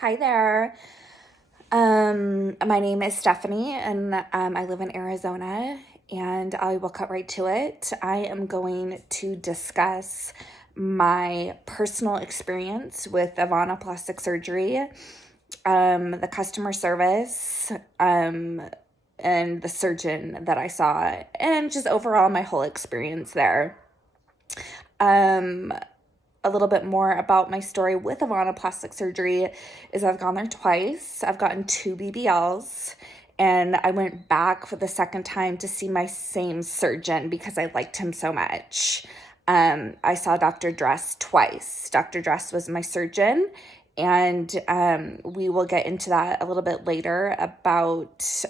Hi there. My name is Stephanie, and I live in Arizona, and I will cut right to it. I am going to discuss my personal experience with AVANA plastic surgery, the customer service, and the surgeon that I saw, and just overall my whole experience there. Um, a little bit more about my story with AVANA plastic surgery is I've gone there twice. I've gotten 2 BBLs, and I went back for the second time to see my same surgeon because I liked him so much. I saw Dr. Dress twice. Dr. Dress was my surgeon, and we will get into that a little bit later about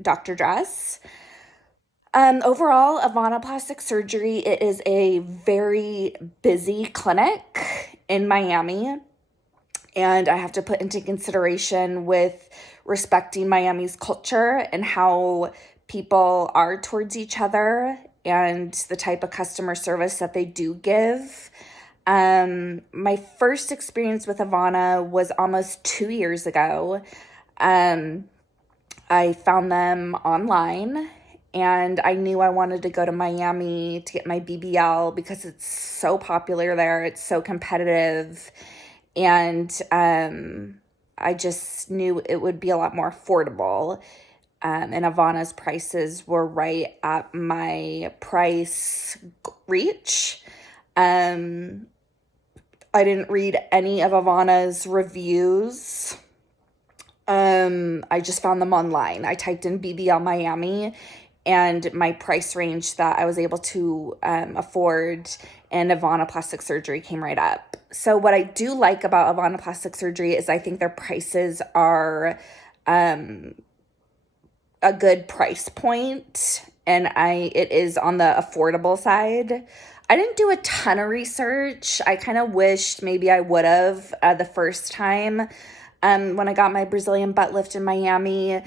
Dr. Dress. Overall, AVANA Plastic Surgery, it is a very busy clinic in Miami, and I have to put into consideration with respecting Miami's culture and how people are towards each other and the type of customer service that they do give. My first experience with AVANA was almost 2 years ago. I found them online, and I knew I wanted to go to Miami to get my BBL because it's so popular there. It's so competitive. And I just knew it would be a lot more affordable. And AVANA's prices were right at my price reach. I didn't read any of AVANA's reviews. I just found them online. I typed in BBL Miami, and my price range that I was able to afford and AVANA plastic surgery came right up. So what I do like about AVANA plastic surgery is I think their prices are a good price point, and it is on the affordable side. I didn't do a ton of research. I kind of wished maybe I would have the first time when I got my Brazilian butt lift in Miami.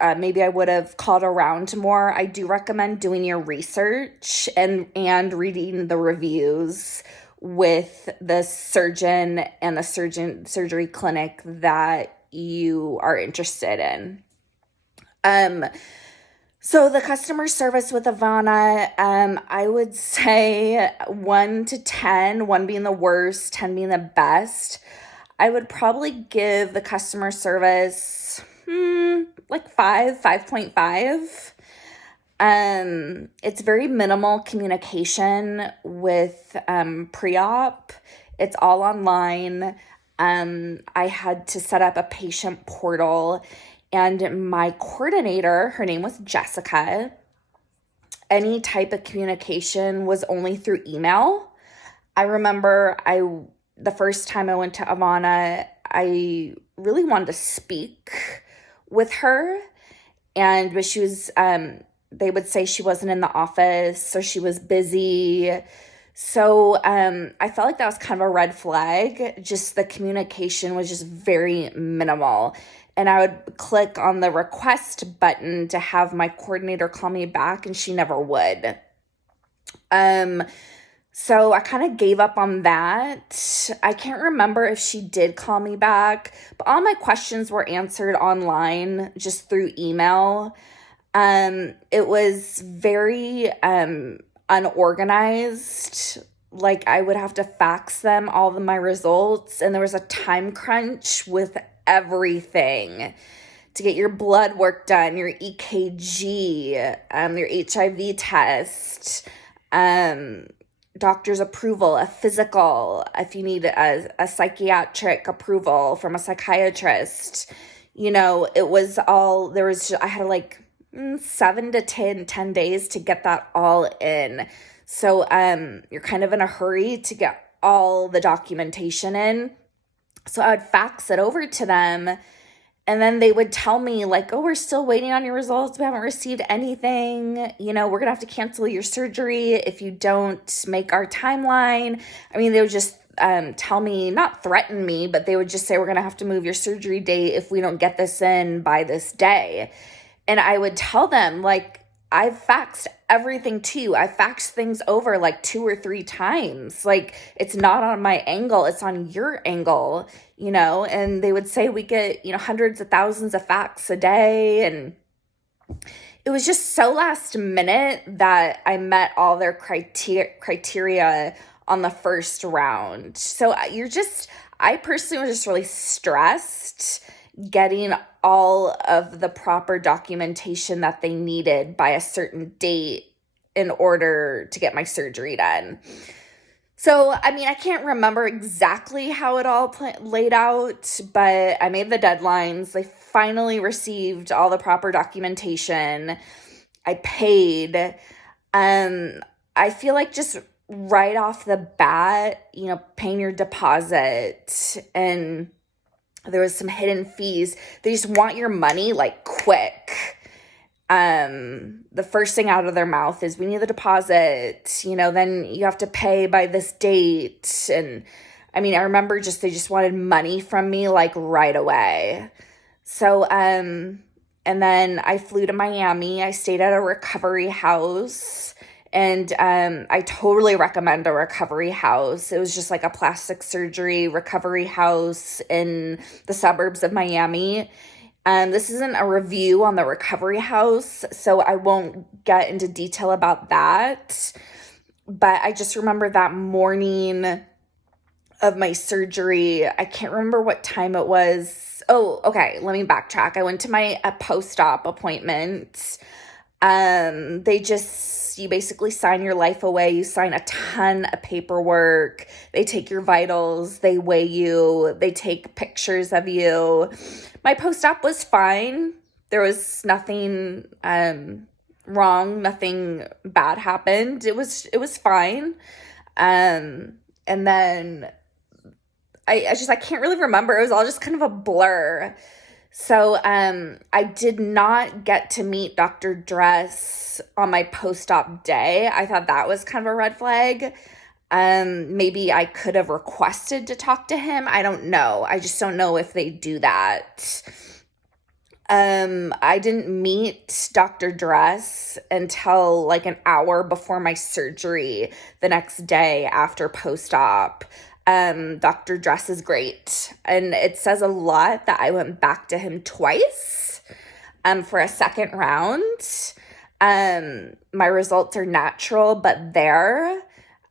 Maybe I would have called around more. I do recommend doing your research and reading the reviews with the surgeon and the surgery clinic that you are interested in. So the customer service with AVANA, I would say 1 to 10, 1 being the worst, 10 being the best. I would probably give the customer service like 5.5. It's very minimal communication with pre-op. It's all online. I had to set up a patient portal, and my coordinator, her name was Jessica. Any type of communication was only through email. I remember the first time I went to AVANA, I really wanted to speak with her, but she was, they would say she wasn't in the office or she was busy. So I felt like that was kind of a red flag. Just the communication was just very minimal. And I would click on the request button to have my coordinator call me back, and she never would. So I kind of gave up on that. I can't remember if she did call me back, but all my questions were answered online just through email. It was very unorganized. Like, I would have to fax them all of my results, and there was a time crunch with everything to get your blood work done, your EKG, your HIV test, doctor's approval, a physical, if you need a psychiatric approval from a psychiatrist. It was all, I had like 7 to 10 days to get that all in. So you're kind of in a hurry to get all the documentation in. So I would fax it over to them, and then they would tell me like, oh, we're still waiting on your results. We haven't received anything. We're going to have to cancel your surgery if you don't make our timeline. I mean, they would just tell me, not threaten me, but they would just say, we're going to have to move your surgery date if we don't get this in by this day. And I would tell them, like, I've faxed everything too. I faxed things over like 2 or 3 times. Like, it's not on my angle, it's on your angle, and they would say we get, hundreds of thousands of fax a day. And it was just so last minute that I met all their criteria on the first round. So I personally was just really stressed getting all of the proper documentation that they needed by a certain date in order to get my surgery done. So, I can't remember exactly how it all laid out, but I made the deadlines. I finally received all the proper documentation. I paid. I feel like just right off the bat, paying your deposit, and there was some hidden fees. They just want your money like quick. The first thing out of their mouth is, we need the deposit, then you have to pay by this date. And I remember they just wanted money from me like right away. So, and then I flew to Miami. I stayed at a recovery house, and I totally recommend a recovery house. It was just like a plastic surgery recovery house in the suburbs of Miami. This isn't a review on the recovery house, so I won't get into detail about that. But I just remember that morning of my surgery, I can't remember what time it was. Oh, okay, let me backtrack. I went to my post-op appointment. You basically sign your life away. You sign a ton of paperwork. They take your vitals. They weigh you. They take pictures of you. My post-op was fine. There was nothing wrong. Nothing bad happened. It was fine. And then I can't really remember. It was all just kind of a blur. So I did not get to meet Dr. Dress on my post-op day. I thought that was kind of a red flag. Maybe I could have requested to talk to him. I don't know. I just don't know if they do that. I didn't meet Dr. Dress until like an hour before my surgery the next day after post-op. Dr. Dress is great. And it says a lot that I went back to him twice for a second round. My results are natural, but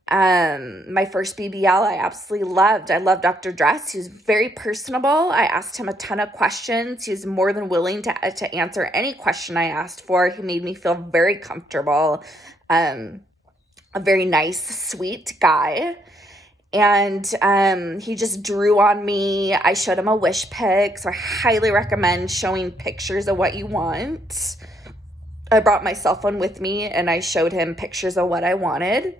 my first BBL I absolutely loved. I love Dr. Dress. He was very personable. I asked him a ton of questions. He was more than willing to answer any question I asked for. He made me feel very comfortable. A very nice, sweet guy. And he just drew on me. I showed him a wish pic, so I highly recommend showing pictures of what you want. I brought my cell phone with me, and I showed him pictures of what I wanted.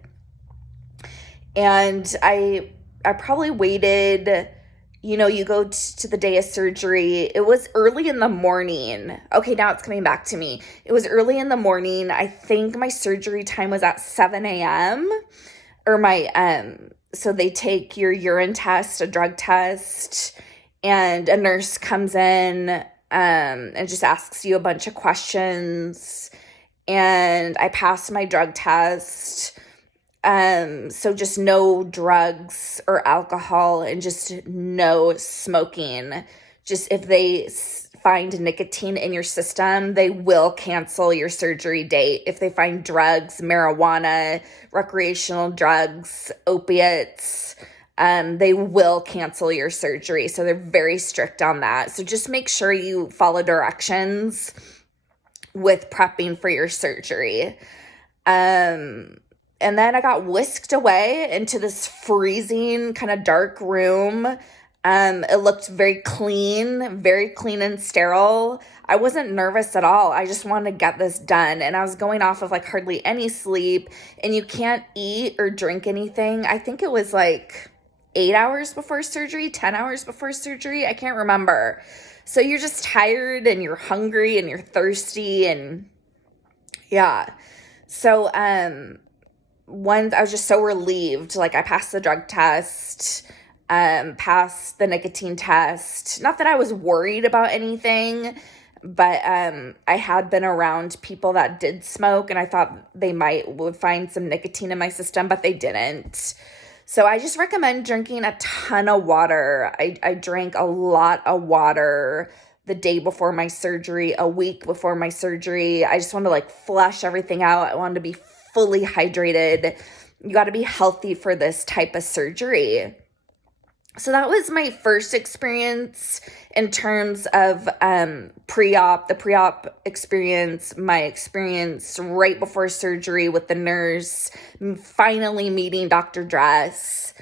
And I probably waited, you go to the day of surgery. It was early in the morning. Okay, now it's coming back to me. It was early in the morning. I think my surgery time was at 7 a.m. Or so they take your urine test, a drug test, and a nurse comes in and just asks you a bunch of questions. And I passed my drug test. So just no drugs or alcohol, and just no smoking. Just if they find nicotine in your system, they will cancel your surgery date. If they find drugs, marijuana, recreational drugs, opiates, they will cancel your surgery. So they're very strict on that. So just make sure you follow directions with prepping for your surgery. And then I got whisked away into this freezing kind of dark room. It looked very clean and sterile. I wasn't nervous at all. I just wanted to get this done. And I was going off of like hardly any sleep, and you can't eat or drink anything. I think it was like 8 hours before surgery, 10 hours before surgery. I can't remember. So you're just tired, and you're hungry, and you're thirsty, and yeah. So, I was just so relieved. Like, I passed the drug test, passed the nicotine test. Not that I was worried about anything, but I had been around people that did smoke, and I thought they would find some nicotine in my system, but they didn't. So I just recommend drinking a ton of water. I drank a lot of water the day before my surgery, a week before my surgery. I just wanted to like flush everything out. I wanted to be fully hydrated. You got to be healthy for this type of surgery. So that was my first experience in terms of pre-op, the pre-op experience, my experience right before surgery with the nurse, finally meeting Dr. Dress.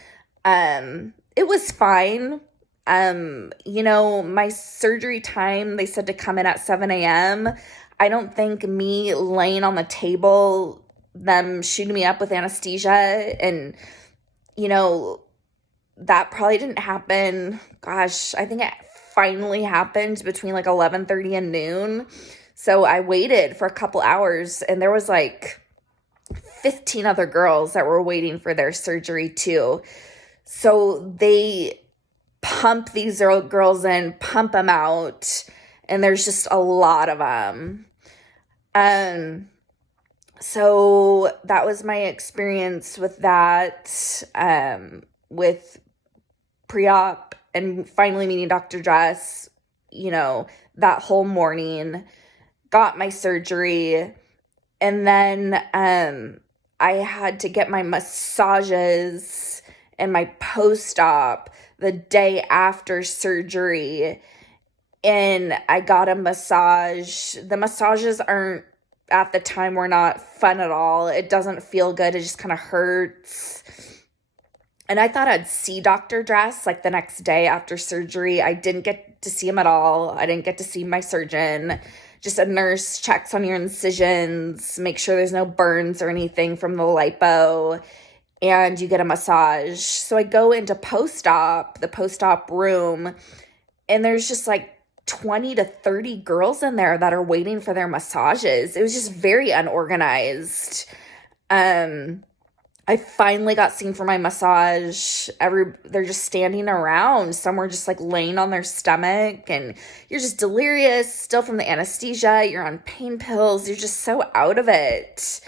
It was fine. My surgery time, they said to come in at 7 a.m. I don't think me laying on the table, them shooting me up with anesthesia and, that probably didn't happen. Gosh, I think it finally happened between like 11:30 and noon. So I waited for a couple hours, and there was like 15 other girls that were waiting for their surgery too. So they pump these girls in, pump them out, and there's just a lot of them. So that was my experience with that, with pre-op and finally meeting Dr. Dress, that whole morning, got my surgery. And then I had to get my massages and my post-op the day after surgery. And I got a massage. The massages at the time were not fun at all. It doesn't feel good. It just kind of hurts. And I thought I'd see Dr. Dress like the next day after surgery. I didn't get to see him at all. I didn't get to see my surgeon. Just a nurse checks on your incisions, make sure there's no burns or anything from the lipo, and you get a massage. So I go into the post-op room, and there's just like 20 to 30 girls in there that are waiting for their massages. It was just very unorganized. I finally got seen for my massage. They're just standing around. Some were just like laying on their stomach, and you're just delirious, still from the anesthesia. You're on pain pills. You're just so out of it,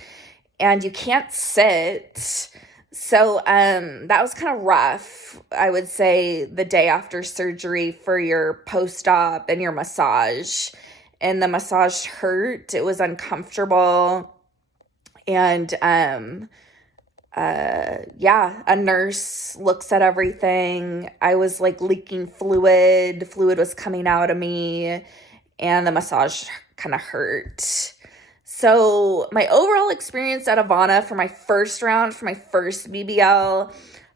and you can't sit. So that was kind of rough, I would say, the day after surgery for your post-op and your massage. And the massage hurt. It was uncomfortable. And a nurse looks at everything. I was like leaking fluid. Fluid was coming out of me, and the massage kind of hurt. So my overall experience at AVANA for my first round, for my first BBL,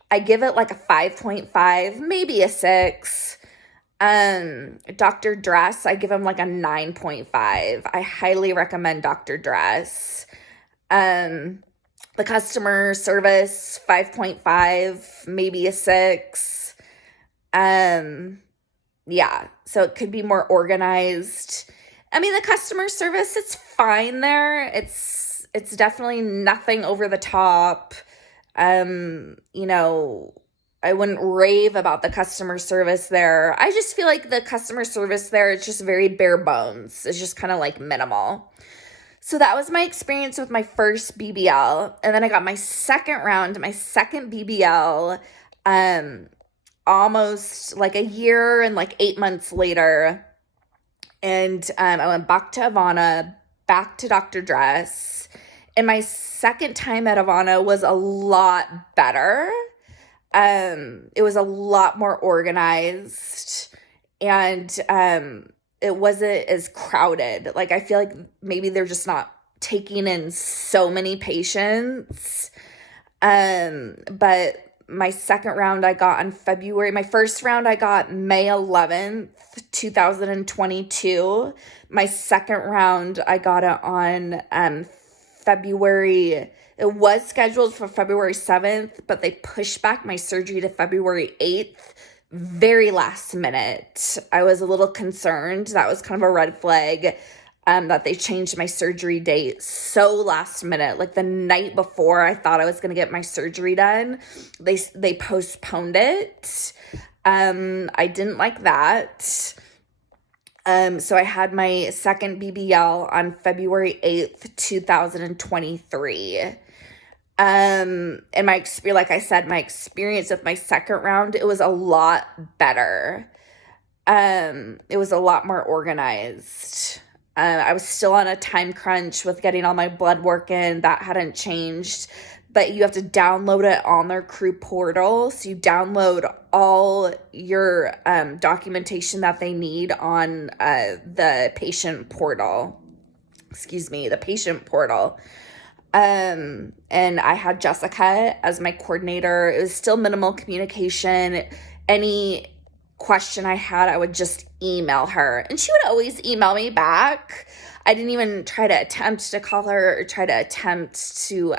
I give it like a 5.5, maybe a 6. Dr. Dress, I give him like a 9.5. I highly recommend Dr. Dress. The customer service, 5.5, maybe a 6. So it could be more organized. I mean, the customer service, it's fine there. It's definitely nothing over the top. I wouldn't rave about the customer service there. I just feel like the customer service there, it's just very bare bones. It's just kind of like minimal. So that was my experience with my first BBL. And then I got my second round, my second BBL, almost like a year and like 8 months later. And I went back to AVANA, back to Dr. Dress. And my second time at AVANA was a lot better. It was a lot more organized. And it wasn't as crowded. Like, I feel like maybe they're just not taking in so many patients. But my second round I got in February. My first round I got May 11th, 2022. My second round I got it on February. It was scheduled for February 7th, but they pushed back my surgery to February 8th. Very last minute. I was a little concerned. That was kind of a red flag, that they changed my surgery date so last minute. Like the night before I thought I was going to get my surgery done, they postponed it. I didn't like that. So I had my second BBL on February 8th, 2023. And my experience, like I said, my experience with my second round, it was a lot better. It was a lot more organized. I was still on a time crunch with getting all my blood work in. That hadn't changed. But you have to download it on their crew portal. So you download all your documentation that they need on the patient portal. The patient portal. And I had Jessica as my coordinator. It was still minimal communication. Any question I had, I would just email her, and she would always email me back. I didn't even try to attempt to call her or try to attempt to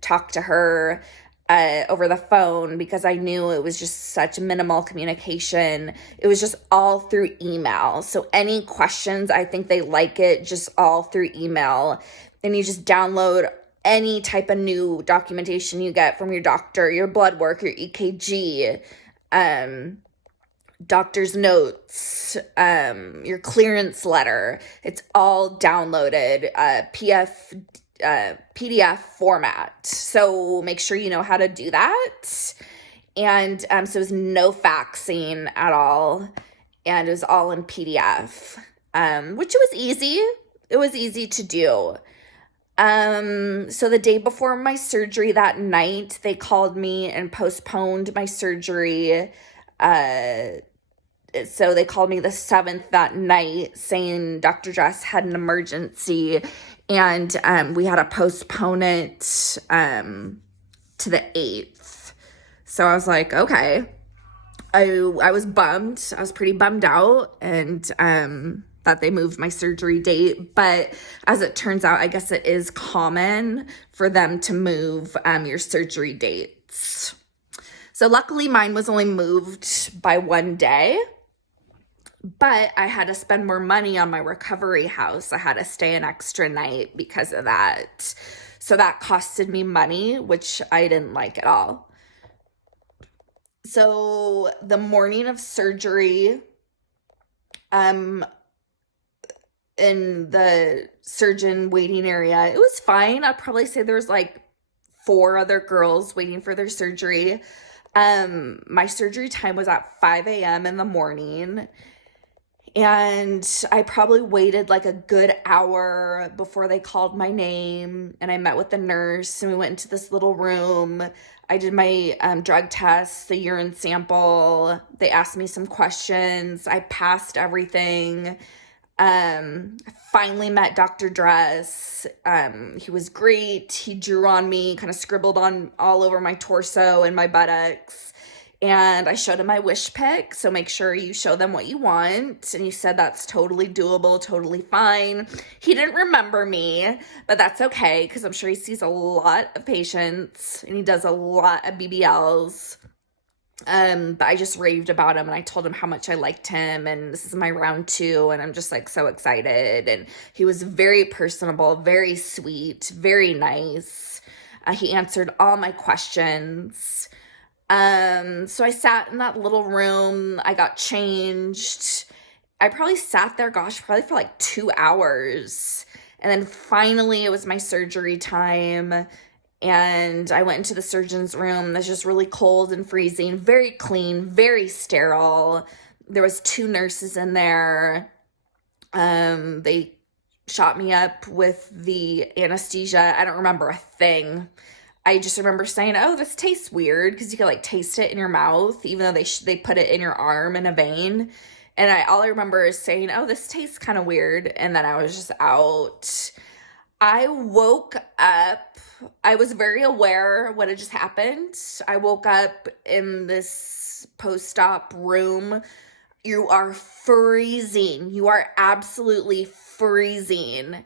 talk to her over the phone, because I knew it was just such minimal communication. It was just all through email. So any questions, I think they like it just all through email. And you just download any type of new documentation you get from your doctor, your blood work, your EKG, doctor's notes, your clearance letter. It's all downloaded, PDF format. So make sure you know how to do that. And so it was no faxing at all. And it was all in PDF, which was easy. It was easy to do. So the day before my surgery that night, they called me and postponed my surgery. So they called me the 7th that night saying Dr. Dress had an emergency, and we had to postpone it to the 8th. So I was like, okay. I was bummed. I was pretty bummed out, and that they moved my surgery date. But as it turns out, I guess it is common for them to move your surgery dates. So luckily mine was only moved by one day, but I had to spend more money on my recovery house. I had to stay an extra night because of that. So that costed me money, which I didn't like at all. So the morning of surgery, in the surgeon waiting area, it was fine. I'd probably say there was like 4 other girls waiting for their surgery. My surgery time was at 5 a.m. in the morning, and I probably waited like a good hour before they called my name, and I met with the nurse, and we went into this little room. I did my drug test, the urine sample. They asked me some questions. I passed everything. Finally met Dr. Dress. He was great. He drew on me, kind of scribbled on all over my torso and my buttocks. And I showed him my wish pick. So make sure you show them what you want. And he said that's totally doable, totally fine. He didn't remember me, but that's okay, because I'm sure he sees a lot of patients and he does a lot of BBLs. But I just raved about him, and I told him how much I liked him, and this is my round 2, and I'm just like so excited. And he was very personable, very sweet, very nice. He answered all my questions. So I sat in that little room. I got changed. I probably sat there, probably for like 2 hours. And then finally it was my surgery time. And I went into the surgeon's room. That's just really cold and freezing, very clean, very sterile. There was 2 nurses in there. They shot me up with the anesthesia. I don't remember a thing. I just remember saying, oh, this tastes weird, because you could like taste it in your mouth, even though they put it in your arm in a vein. And all I remember is saying, oh, this tastes kind of weird. And then I was just out. I woke up. I was very aware of what had just happened. I woke up in this post-op room. You are freezing. You are absolutely freezing.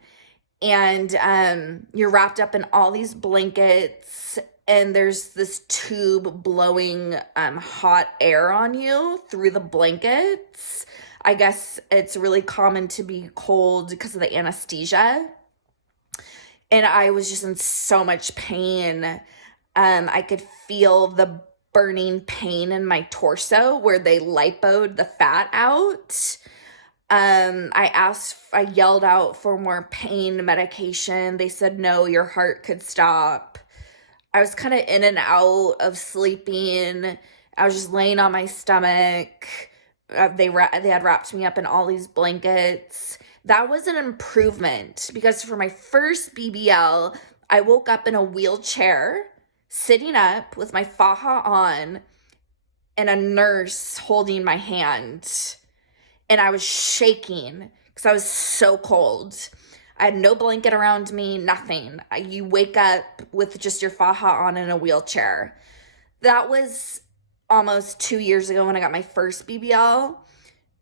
And you're wrapped up in all these blankets, and there's this tube blowing hot air on you through the blankets. I guess it's really common to be cold because of the anesthesia. And I was just in so much pain. I could feel the burning pain in my torso where they lipoed the fat out. I yelled out for more pain medication. They said, no, your heart could stop. I was kind of in and out of sleeping. I was just laying on my stomach. They had wrapped me up in all these blankets. That was an improvement because for my first BBL, I woke up in a wheelchair, sitting up with my faja on, and a nurse holding my hand. And I was shaking because I was so cold. I had no blanket around me, nothing. You wake up with just your faja on in a wheelchair. That was almost 2 years ago when I got my first BBL.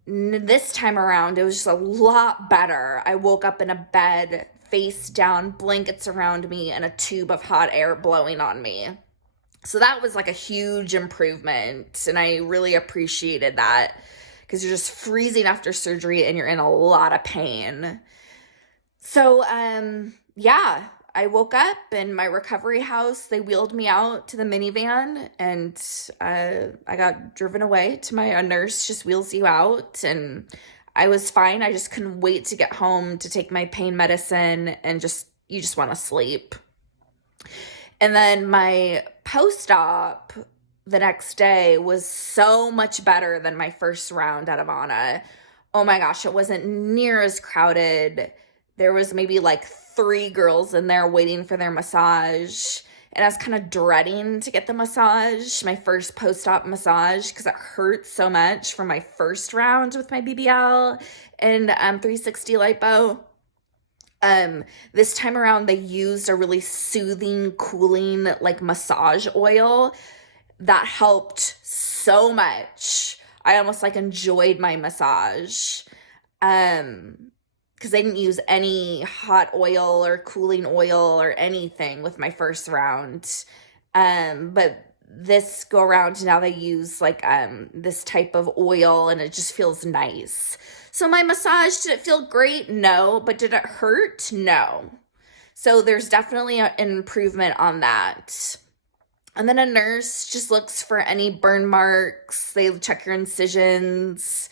This time around, it was just a lot better. I woke up in a bed, face down, blankets around me, and a tube of hot air blowing on me. So that was like a huge improvement, and I really appreciated that because you're just freezing after surgery and you're in a lot of pain. So, yeah, I woke up in my recovery house. They wheeled me out to the minivan, and I got driven away to a nurse just wheels you out, and I was fine. I just couldn't wait to get home to take my pain medicine, and you just want to sleep. And then my post-op the next day was so much better than my first round at AVANA. Oh my gosh, it wasn't near as crowded. There was maybe like 3 girls in there waiting for their massage. And I was kind of dreading to get the massage, my first post-op massage, because it hurt so much from my first round with my BBL and 360 lipo. This time around, they used a really soothing, cooling, like massage oil that helped so much. I almost like enjoyed my massage. Because they didn't use any hot oil or cooling oil or anything with my first round. But this go around now they use like this type of oil, and it just feels nice. So my massage, did it feel great? No. But did it hurt? No. So there's definitely an improvement on that. And then a nurse just looks for any burn marks. They check your incisions.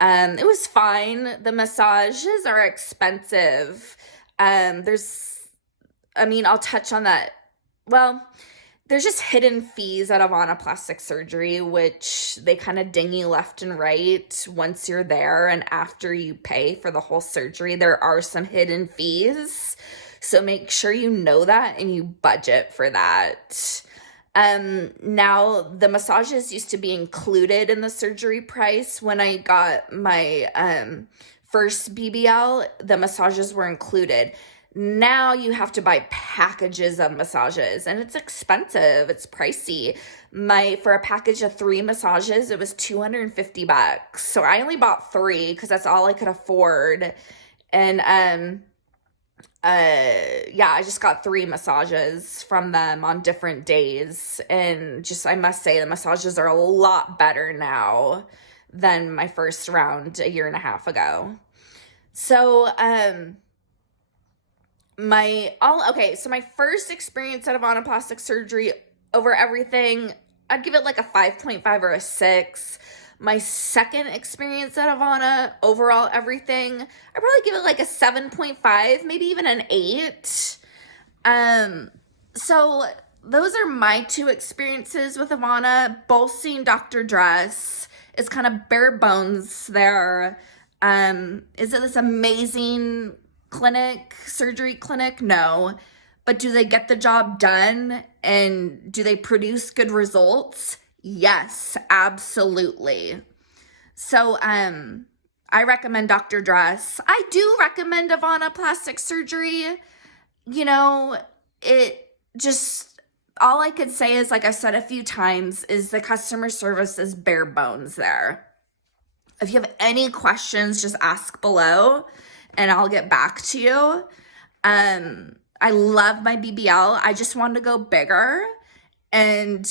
It was fine. The massages are expensive. I'll touch on that. Well, there's just hidden fees at AVANA Plastic Surgery, which they kind of ding you left and right once you're there, and after you pay for the whole surgery, there are some hidden fees. So make sure you know that and you budget for that. Now the massages used to be included in the surgery price. When I got my first BBL, the massages were included. Now you have to buy packages of massages, and it's expensive. It's pricey. For a package of 3 massages, it was $250. So I only bought 3 because that's all I could afford. And I just got 3 massages from them on different days, and I must say the massages are a lot better now than my first round a year and a half ago. So my first experience at AVANA Plastic Surgery over everything, I'd give it like a 5.5 or a 6. My second experience at AVANA, overall everything, I'd probably give it like a 7.5, maybe even an 8. So those are my 2 experiences with AVANA. Both seeing Dr. Dress. It's kind of bare bones there. Is it this amazing surgery clinic? No. But do they get the job done? And do they produce good results? Yes, absolutely. So, I recommend Dr. Dress. I do recommend AVANA Plastic Surgery. All I could say is, like I said a few times, is the customer service is bare bones there. If you have any questions, just ask below and I'll get back to you. I love my BBL. I just wanted to go bigger. And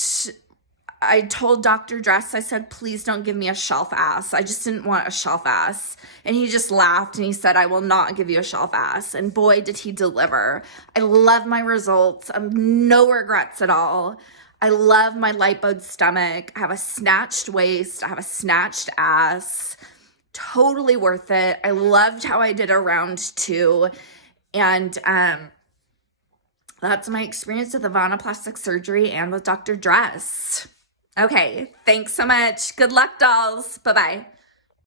I told Dr. Dress, I said, please don't give me a shelf ass. I just didn't want a shelf ass. And he just laughed and he said, I will not give you a shelf ass. And boy, did he deliver. I love my results. No regrets at all. I love my lipoed stomach. I have a snatched waist. I have a snatched ass. Totally worth it. I loved how I did a round 2. And that's my experience with AVANA plastic surgery and with Dr. Dress. Okay, thanks so much. Good luck, dolls. Bye-bye.